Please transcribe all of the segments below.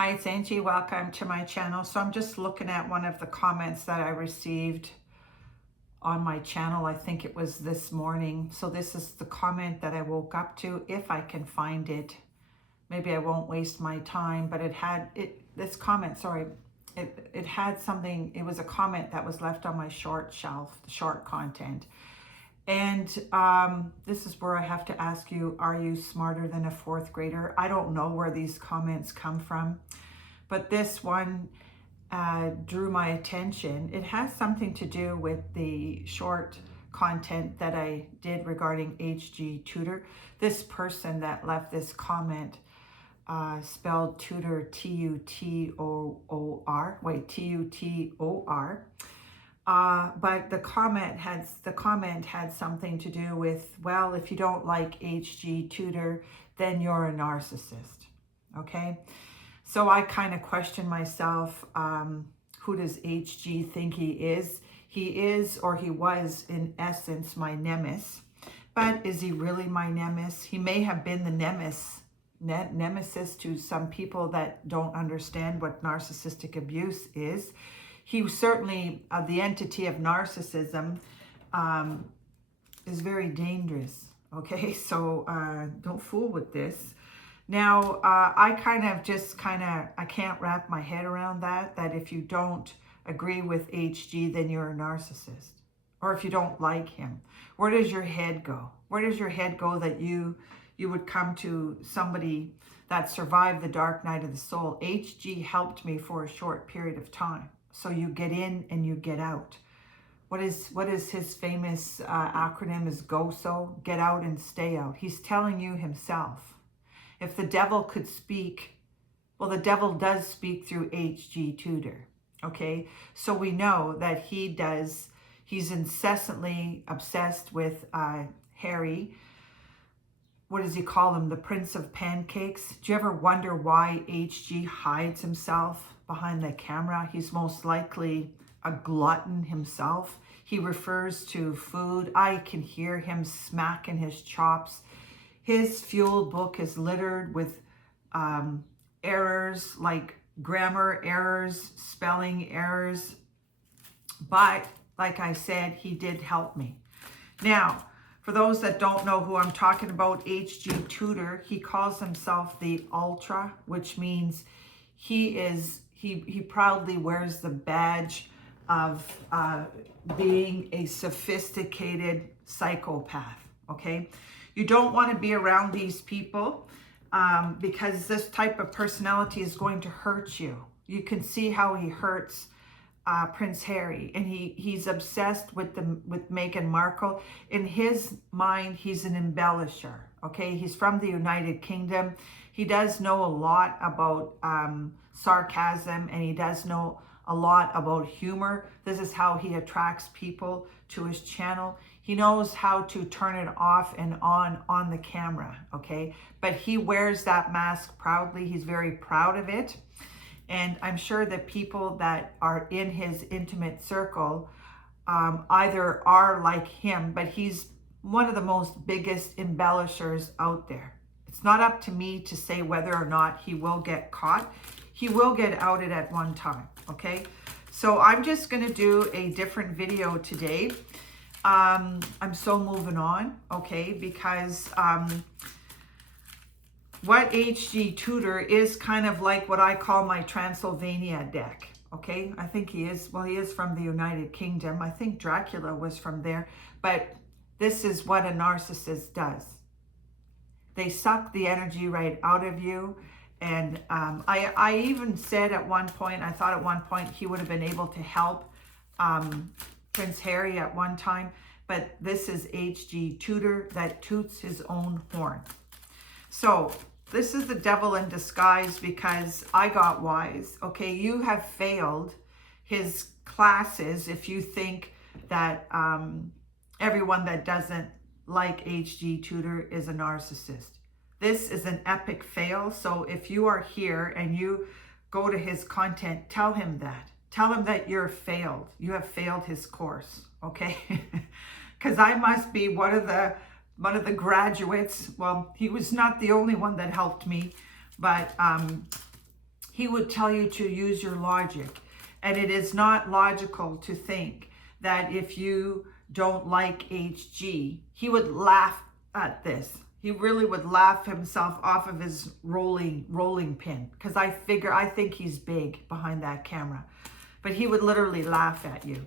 Hi, it's Angie. Welcome to my channel. So I'm just looking at one of the comments that I received on my channel. I think it was this morning. So this is the comment that I woke up to. If I can find it, maybe I won't waste my time, but it had something. It was a comment that was left on my short shelf, the short content. And this is where I have to ask you, are you smarter than a fourth grader? I don't know where these comments come from, but this one drew my attention. It has something to do with the short content that I did regarding HG Tudor. This person that left this comment spelled Tudor T-U-T-O-O-R. Wait, T-U-T-O-R. But the comment had something to do with, well, if you don't like HG Tudor, then you're a narcissist. Okay, so I kind of question myself. Who does HG think he is? He is, or he was, in essence, my nemesis. But is he really my nemesis? He may have been the nemesis to some people that don't understand what narcissistic abuse is. He certainly, the entity of narcissism is very dangerous, okay? So don't fool with this. Now, I can't wrap my head around that if you don't agree with HG, then you're a narcissist. Or if you don't like him, where does your head go? Where does your head go that you would come to somebody that survived the dark night of the soul? HG helped me for a short period of time. So you get in and you get out. What is his famous acronym is GOSO, get out and stay out. He's telling you himself. If the devil could speak, well, the devil does speak through HG Tudor, okay? So we know that he's incessantly obsessed with Harry. What does he call him? The Prince of Pancakes. Do you ever wonder why HG hides himself behind the camera? He's most likely a glutton himself. He refers to food. I can hear him smacking his chops. His fuel book is littered with errors, like grammar errors, spelling errors. But like I said, he did help me. Now, for those that don't know who I'm talking about, HG Tudor, he calls himself the Ultra, which means he proudly wears the badge of being a sophisticated psychopath, okay? You don't want to be around these people because this type of personality is going to hurt you. You can see how he hurts Prince Harry, and he's obsessed with Meghan Markle. In his mind, he's an embellisher, okay? He's from the United Kingdom. He does know a lot about sarcasm, and he does know a lot about humor. This is how he attracts people to his channel. He knows how to turn it off and on the camera, okay? But he wears that mask proudly. He's very proud of it. And I'm sure that people that are in his intimate circle either are like him, but he's one of the most biggest embellishers out there. It's not up to me to say whether or not he will get caught. He will get outed at one time, okay? So I'm just gonna do a different video today. I'm so moving on, okay? Because what HG Tudor is kind of like what I call my Transylvania deck, okay? I think he is from the United Kingdom. I think Dracula was from there, but this is what a narcissist does. They suck the energy right out of you. And I even said at one point, I thought at one point he would have been able to help Prince Harry at one time, but this is HG Tudor that toots his own horn. So this is the devil in disguise because I got wise. Okay, you have failed his classes if you think that everyone that doesn't like HG Tudor is a narcissist. This is an epic fail. So if you are here and you go to his content, tell him that. Tell him that you're failed. You have failed his course, okay? Because I must be one of the graduates. Well, he was not the only one that helped me, but he would tell you to use your logic. And it is not logical to think that if you don't like HG, he would laugh at this. He really would laugh himself off of his rolling pin, because I think he's big behind that camera. But he would literally laugh at you.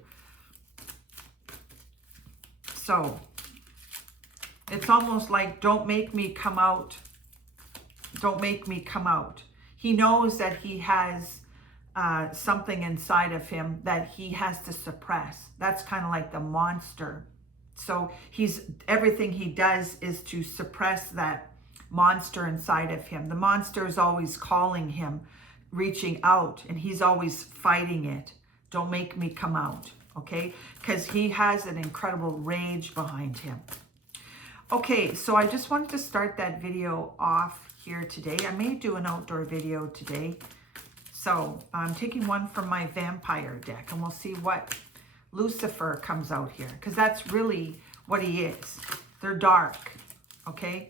So it's almost like, don't make me come out. Don't make me come out. He knows that he has something inside of him that he has to suppress. That's kind of like the monster. So everything he does is to suppress that monster inside of him. The monster is always calling him, reaching out, and he's always fighting it. Don't make me come out, okay? Because he has an incredible rage behind him. Okay, so I just wanted to start that video off here today. I may do an outdoor video today. So I'm taking one from my vampire deck, and we'll see what Lucifer comes out here, because that's really what he is. They're dark, okay?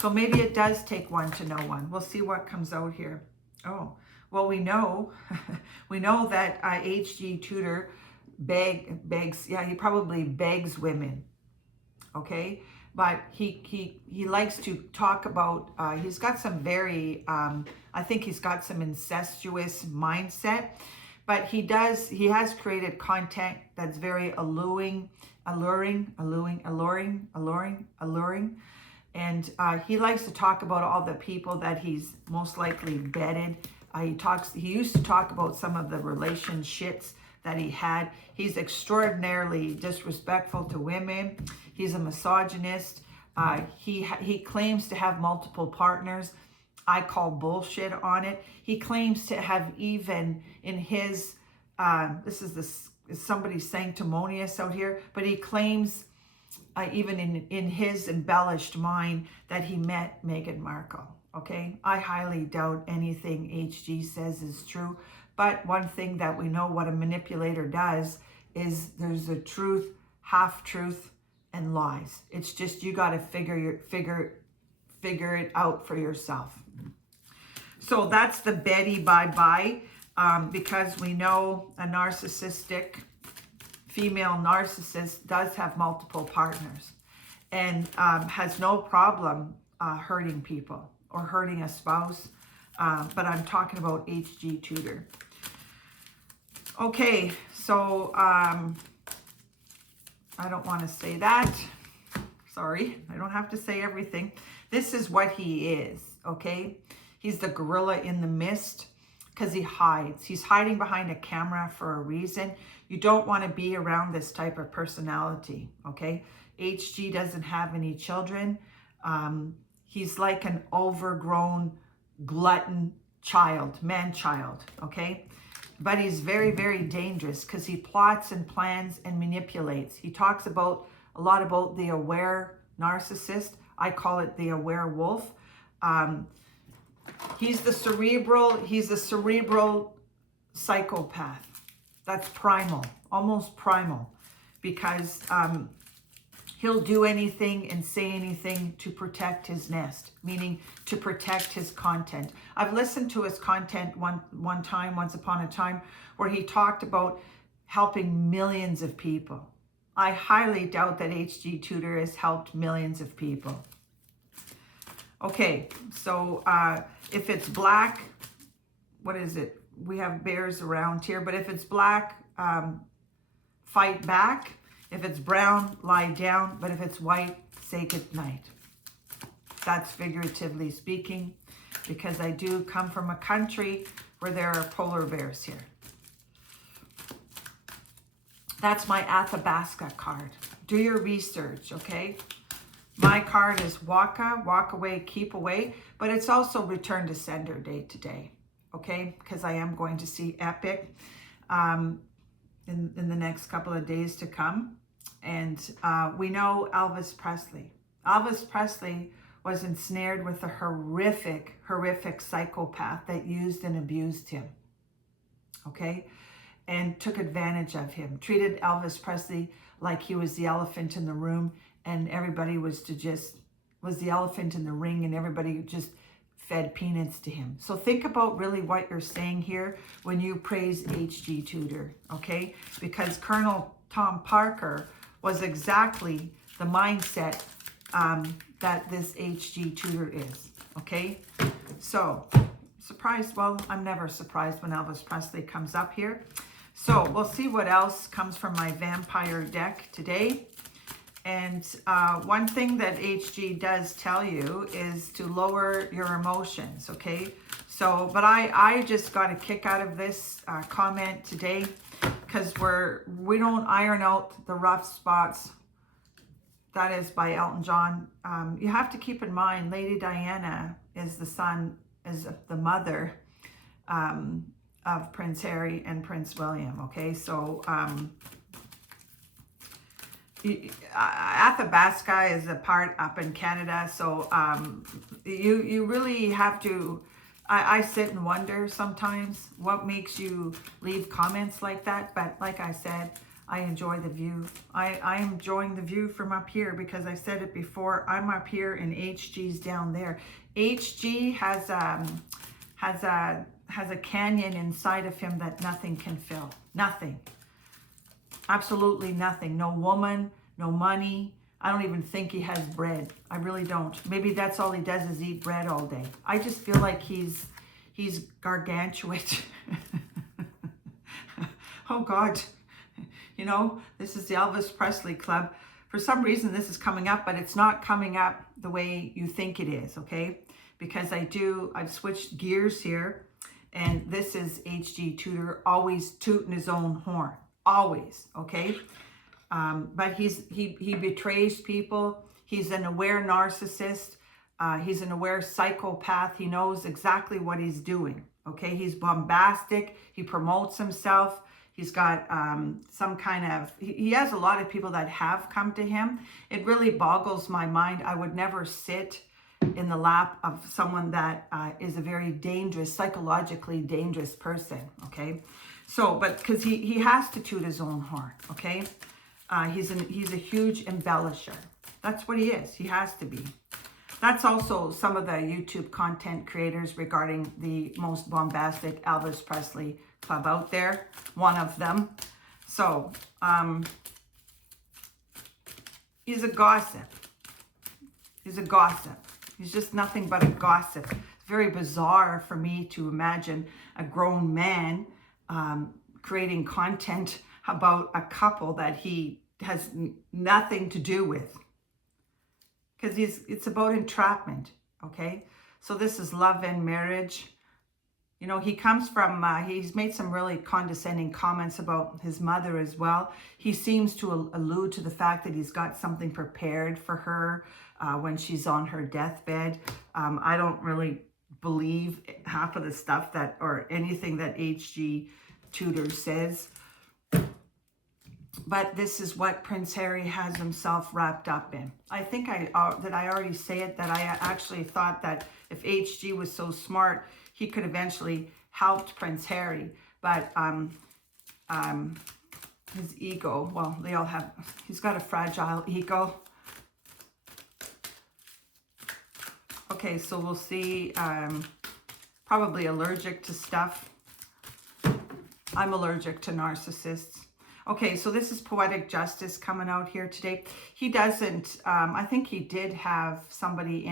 So maybe it does take one to know one. We'll see what comes out here. Oh, well, we know that H.G. Tudor begs, yeah, he probably begs women, okay? But he likes to talk about, he's got some very, I think he's got some incestuous mindset. But he has created content that's very alluring. And he likes to talk about all the people that he's most likely bedded. He used to talk about some of the relationships that he had. He's extraordinarily disrespectful to women. He's a misogynist. He claims to have multiple partners. I call bullshit on it. He claims to have even in his, somebody's sanctimonious out here, but he claims even in his embellished mind that he met Meghan Markle, okay? I highly doubt anything HG says is true, but one thing that we know what a manipulator does is there's a truth, half-truth, and lies. It's just you got to figure it out for yourself. So that's the Betty bye-bye, because we know a narcissistic, female narcissist does have multiple partners and has no problem hurting people or hurting a spouse. But I'm talking about H.G. Tudor. Okay, so I don't want to say that. Sorry, I don't have to say everything. This is what he is, okay? He's the gorilla in the mist because he hides. He's hiding behind a camera for a reason. You don't want to be around this type of personality, okay? HG doesn't have any children. He's like an overgrown glutton child, man-child, okay? But he's very, very dangerous because he plots and plans and manipulates. He talks a lot about the aware narcissist. I call it the aware wolf. He's a cerebral psychopath. That's primal, almost primal, because he'll do anything and say anything to protect his nest, meaning to protect his content. I've listened to his content once upon a time, where he talked about helping millions of people. I highly doubt that H.G. Tudor has helped millions of people. Okay, so if it's black, what is it? We have bears around here, but if it's black, fight back. If it's brown, lie down. But if it's white, say good night. That's figuratively speaking, because I do come from a country where there are polar bears here. That's my Athabasca card. Do your research, okay? My card is Waka, walk away, keep away, but it's also return to sender day to day, okay? Because I am going to see Epic in the next couple of days to come. And we know Elvis Presley. Elvis Presley was ensnared with a horrific psychopath that used and abused him, okay? And took advantage of him, treated Elvis Presley like he was the elephant in the room, and everybody was the elephant in the ring, and everybody just fed peanuts to him. So think about really what you're saying here when you praise H.G. Tudor, okay? Because Colonel Tom Parker was exactly the mindset that this H.G. Tudor is, okay? So, surprised? Well, I'm never surprised when Elvis Presley comes up here. So, we'll see what else comes from my vampire deck today. And one thing that HG does tell you is to lower your emotions, okay? So, but I just got a kick out of this comment today because we don't iron out the rough spots. That is by Elton John. You have to keep in mind, Lady Diana is the mother of Prince Harry and Prince William, okay? So, Athabasca is a part up in Canada, so you really have to, I sit and wonder sometimes what makes you leave comments like that, but like I said, I enjoy the view. I'm enjoying the view from up here because I said it before, I'm up here and HG's down there. HG has a canyon inside of him that nothing can fill, nothing. Absolutely nothing. No woman, no money. I don't even think he has bread. I really don't. Maybe that's all he does is eat bread all day. I just feel like he's gargantuan. Oh God. You know, this is the Elvis Presley Club. For some reason this is coming up, but it's not coming up the way you think it is, okay? Because I've switched gears here, and this is H.G. Tudor always tooting his own horn. Always, okay? But he betrays people. He's an aware narcissist. He's an aware psychopath. He knows exactly what he's doing, okay? He's bombastic. He promotes himself. He's got some kind of, he has a lot of people that have come to him. It really boggles my mind. I would never sit in the lap of someone that is a very dangerous, psychologically dangerous person, okay? So, but because he has to toot his own horn, okay? He's a huge embellisher. That's what he is. He has to be. That's also some of the YouTube content creators regarding the most bombastic Elvis Presley club out there. One of them. So, he's a gossip. He's a gossip. He's just nothing but a gossip. It's very bizarre for me to imagine a grown man creating content about a couple that he has nothing to do with. Because it's about entrapment, okay? So this is love and marriage. You know, he comes from, he's made some really condescending comments about his mother as well. He seems to allude to the fact that he's got something prepared for her when she's on her deathbed. I don't really believe half of the stuff that, or anything that H.G. Tudor says. But this is what Prince Harry has himself wrapped up in. I think did I already say it, that I actually thought that if HG was so smart, he could eventually help Prince Harry. But his ego, well, they all have, he's got a fragile ego. Okay, so we'll see, probably allergic to stuff. I'm allergic to narcissists. Okay, so this is Poetic Justice coming out here today. He doesn't, I think he did have somebody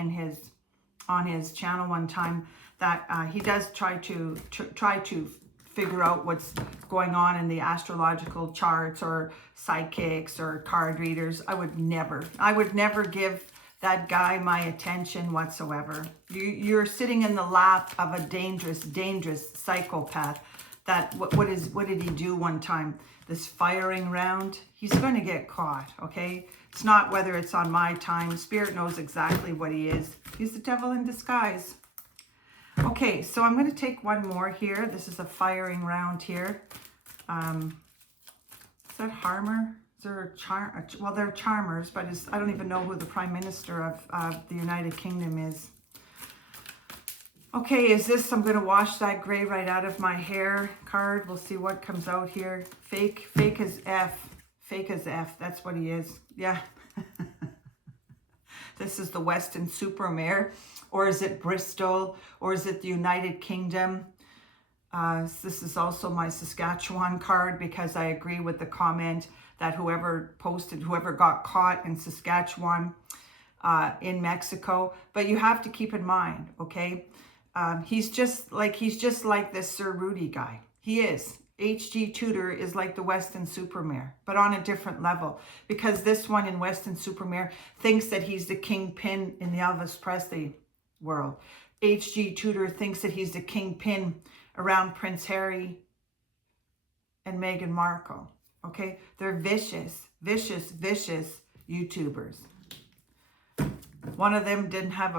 on his channel one time that he does try to figure out what's going on in the astrological charts or psychics or card readers. I would never give that guy my attention whatsoever. You're sitting in the lap of a dangerous psychopath. That what did he do one time? This firing round, he's going to get caught, okay? It's not whether it's on my time. Spirit knows exactly what he is. He's the devil in disguise. Okay, so I'm going to take one more here. This is a firing round here. Is that Harmer? Is there a well, they're charmers, but I don't even know who the Prime Minister of the United Kingdom is. Okay, is this, I'm going to wash that gray right out of my hair card. We'll see what comes out here. Fake as F. Fake as F. That's what he is. Yeah. This is the Weston Supermare, or is it Bristol, or is it the United Kingdom? This is also my Saskatchewan card, because I agree with the comment that whoever got caught in Saskatchewan, in Mexico. But you have to keep in mind, okay? He's just like this Sir Rudy guy. He is. HG Tudor is like the Weston Supermare, but on a different level, because this one in Weston Supermare thinks that he's the kingpin in the Elvis Presley world. HG Tudor thinks that he's the kingpin around Prince Harry and Meghan Markle. Okay, they're vicious, vicious, vicious YouTubers. One of them didn't have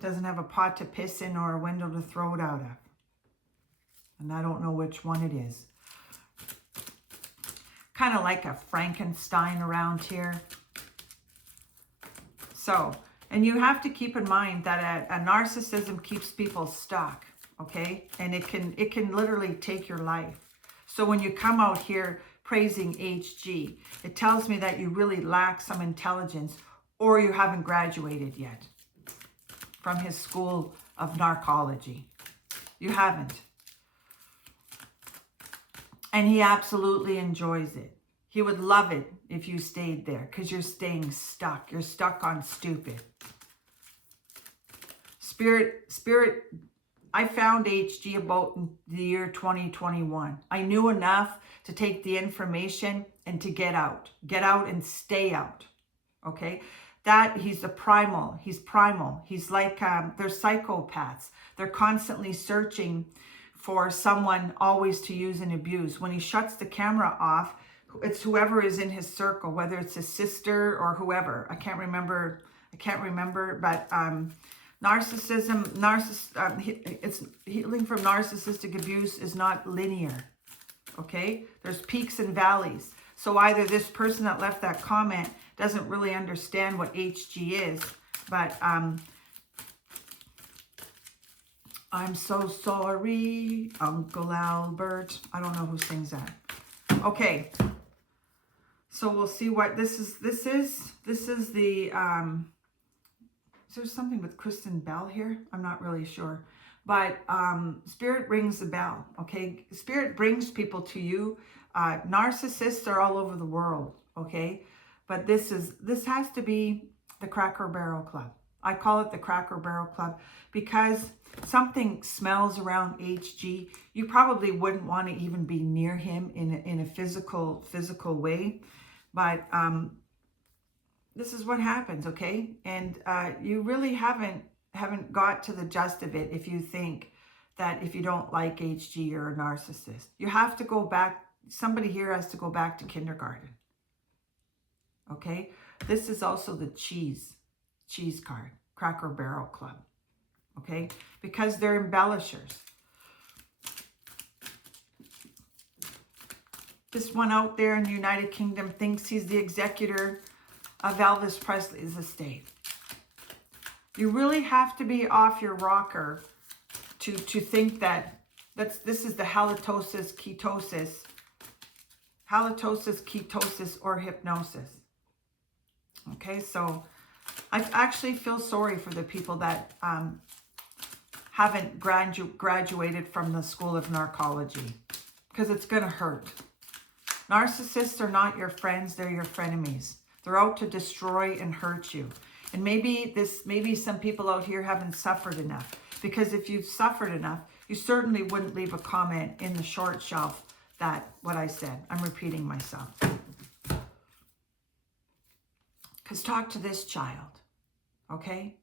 doesn't have a pot to piss in or a window to throw it out of. And I don't know which one it is. Kind of like a Frankenstein around here. So, and you have to keep in mind that a narcissism keeps people stuck, okay? And it can literally take your life. So when you come out here praising HG, it tells me that you really lack some intelligence, or you haven't graduated yet from his school of narcology. You haven't. And he absolutely enjoys it. He would love it if you stayed there, because you're staying stuck. You're stuck on stupid. Spirit, I found HG about in the year 2021. I knew enough to take the information and to get out and stay out. Okay? That he's primal. He's like, they're psychopaths. They're constantly searching for someone always to use and abuse. When he shuts the camera off, it's whoever is in his circle, whether it's his sister or whoever. I can't remember, but it's healing from narcissistic abuse is not linear. Okay? There's peaks and valleys. So either this person that left that comment doesn't really understand what HG is, but I'm so sorry, Uncle Albert. I don't know who sings that. Okay. So we'll see what this is. This is the, is there something with Kristen Bell here? I'm not really sure. But Spirit rings the bell, okay? Spirit brings people to you. Narcissists are all over the world, okay? But this has to be the Cracker Barrel Club. I call it the Cracker Barrel Club because something smells around HG. You probably wouldn't want to even be near him in a physical way. But this is what happens, okay? And you really haven't got to the gist of it if you think that if you don't like HG, you're a narcissist. You have to go back. Somebody here has to go back to kindergarten. Okay? This is also the cheese card, Cracker Barrel Club. Okay? Because they're embellishers. This one out there in the United Kingdom thinks he's the executor of Elvis Presley's estate. You really have to be off your rocker to think that this is the halitosis, ketosis, or hypnosis. Okay, so I actually feel sorry for the people that haven't graduated from the School of Narcology, because it's going to hurt. Narcissists are not your friends, they're your frenemies. They're out to destroy and hurt you. And maybe some people out here haven't suffered enough, because if you've suffered enough, you certainly wouldn't leave a comment in the short shelf that what I said. I'm repeating myself. Because talk to this child, okay?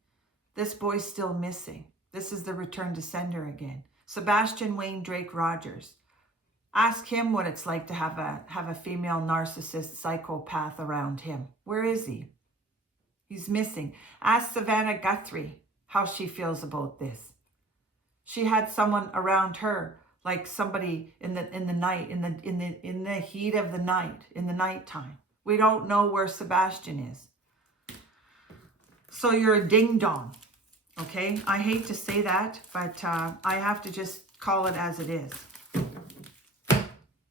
This boy's still missing. This is the return to sender again. Sebastian Wayne Drake Rogers. Ask him what it's like to have a female narcissist psychopath around him. Where is he? He's missing. Ask Savannah Guthrie how she feels about this. She had someone around her, like somebody in the night, in the heat of the night, in the nighttime. We don't know where Sebastian is. So you're a ding dong, okay? I hate to say that, but I have to just call it as it is.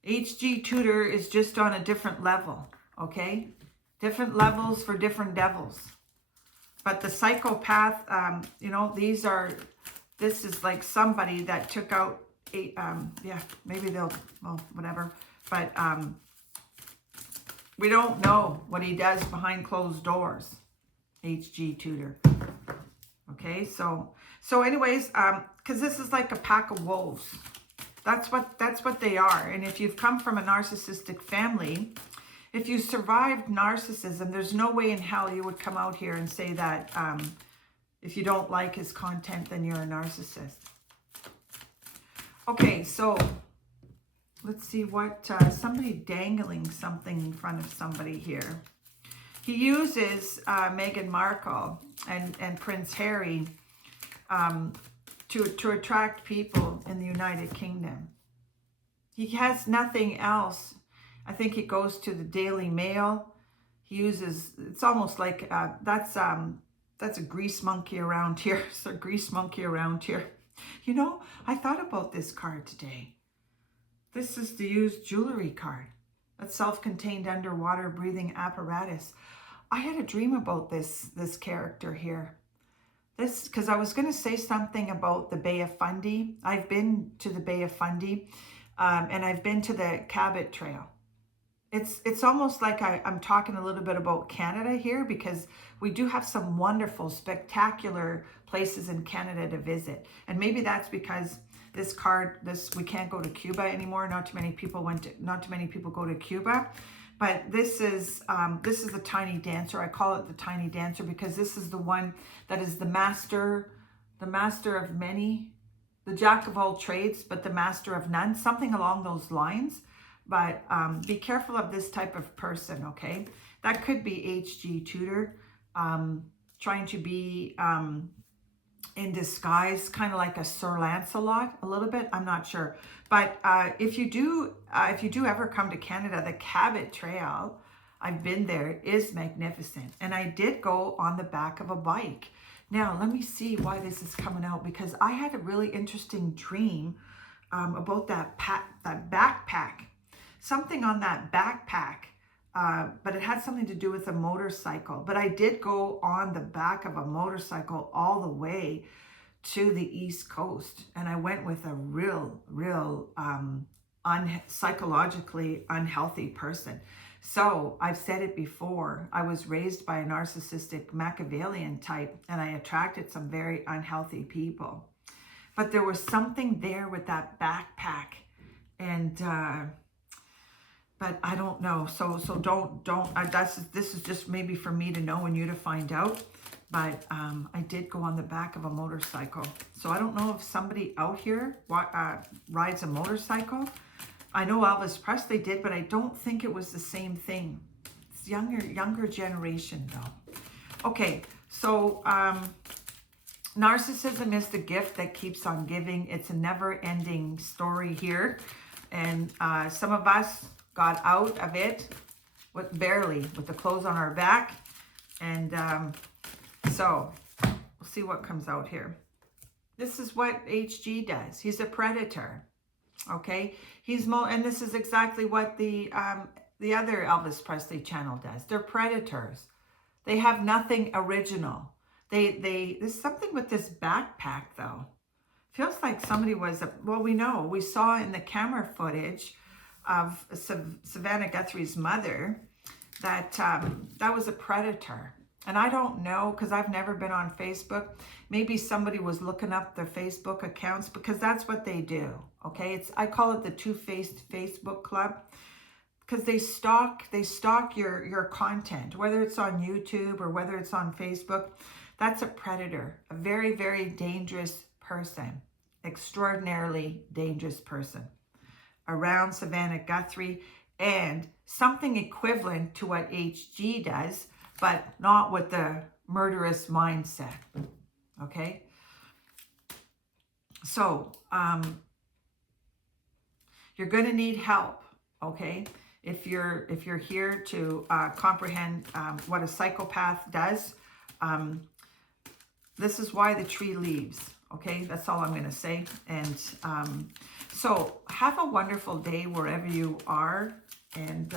HG Tudor is just on a different level, okay? Different levels for different devils. But the psychopath, you know, this is like somebody that took out, yeah, maybe they'll, well, whatever. But we don't know what he does behind closed doors, HG Tudor. Okay, so anyways, because this is like a pack of wolves. That's what they are. And if you've come from a narcissistic family, if you survived narcissism, there's no way in hell you would come out here and say that if you don't like his content, then you're a narcissist. Okay, so let's see what, somebody dangling something in front of somebody here. He uses Meghan Markle and Prince Harry to attract people in the United Kingdom. He has nothing else. I think he goes to the Daily Mail. He uses, it's almost like, that's a grease monkey around here. It's a grease monkey around here. You know, I thought about this card today. This is the used jewelry card. A self-contained underwater breathing apparatus. I had a dream about this character here. This, because I was going to say something about the Bay of Fundy. I've been to the Bay of Fundy, and I've been to the Cabot Trail. It's almost like I'm talking a little bit about Canada here, because we do have some wonderful, spectacular places in Canada to visit. And maybe that's because this card, we can't go to Cuba anymore. Not too many people go to Cuba. But this is the Tiny Dancer. I call it the Tiny Dancer because this is the one that is the master of many, the jack of all trades, but the master of none, something along those lines. But be careful of this type of person, okay? That could be HG Tudor, trying to be in disguise, kind of like a Sir Lancelot, a little bit. I'm not sure. But if you do ever come to Canada, the Cabot Trail, I've been there, is magnificent. And I did go on the back of a bike. Now, let me see why this is coming out, because I had a really interesting dream about that backpack. Something on that backpack, but it had something to do with a motorcycle. But I did go on the back of a motorcycle all the way to the East Coast, and I went with a real psychologically unhealthy person. So I've said it before, I was raised by a narcissistic Machiavellian type, and I attracted some very unhealthy people. But there was something there with that backpack, and but I don't know. So don't. This is just maybe for me to know and you to find out. But I did go on the back of a motorcycle. So I don't know if somebody out here rides a motorcycle. I know Elvis Presley did, but I don't think it was the same thing. It's younger generation though. Okay, so narcissism is the gift that keeps on giving. It's a never-ending story here, and some of us got out of it barely, with the clothes on our back. And so we'll see what comes out here. This is what HG does. He's a predator. Okay, and this is exactly what the other Elvis Presley channel does. They're predators. They have nothing original. There's something with this backpack though. Feels like somebody was we saw in the camera footage of Savannah Guthrie's mother that that was a predator. And I don't know, because I've never been on Facebook. Maybe somebody was looking up their Facebook accounts, because that's what they do. Okay, I call it the two-faced Facebook club, because they stalk your content, whether it's on YouTube or whether it's on Facebook. That's a predator, a very, very dangerous person, extraordinarily dangerous person around Savannah Guthrie, and something equivalent to what HG does, but not with the murderous mindset. Okay, so you're going to need help. Okay, if you're here to comprehend what a psychopath does, this is why the tree leaves. Okay, that's all I'm going to say. And so have a wonderful day wherever you are. And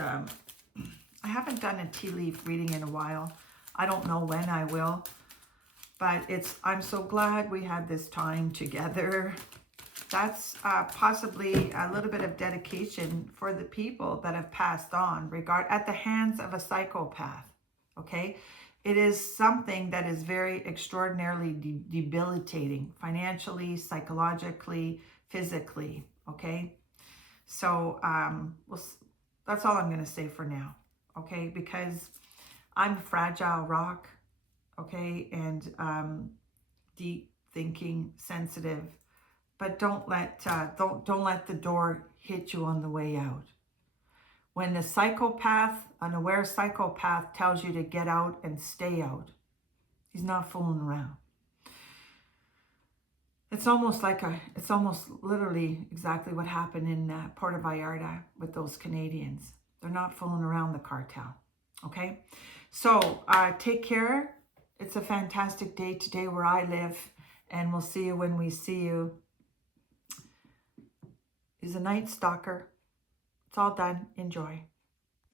I haven't done a tea leaf reading in a while. I don't know when I will. But I'm so glad we had this time together. That's possibly a little bit of dedication for the people that have passed on at the hands of a psychopath, okay? It is something that is very extraordinarily debilitating, financially, psychologically, physically, okay? So that's all I'm going to say for now, okay? Because I'm a fragile rock, okay? And deep thinking, sensitive. But don't let the door hit you on the way out. When the psychopath, an aware psychopath, tells you to get out and stay out, he's not fooling around. It's almost literally exactly what happened in Puerto Vallarta with those Canadians. They're not fooling around the cartel. Okay, so take care. It's a fantastic day today where I live, and we'll see you when we see you. He's a night stalker. It's all done. Enjoy.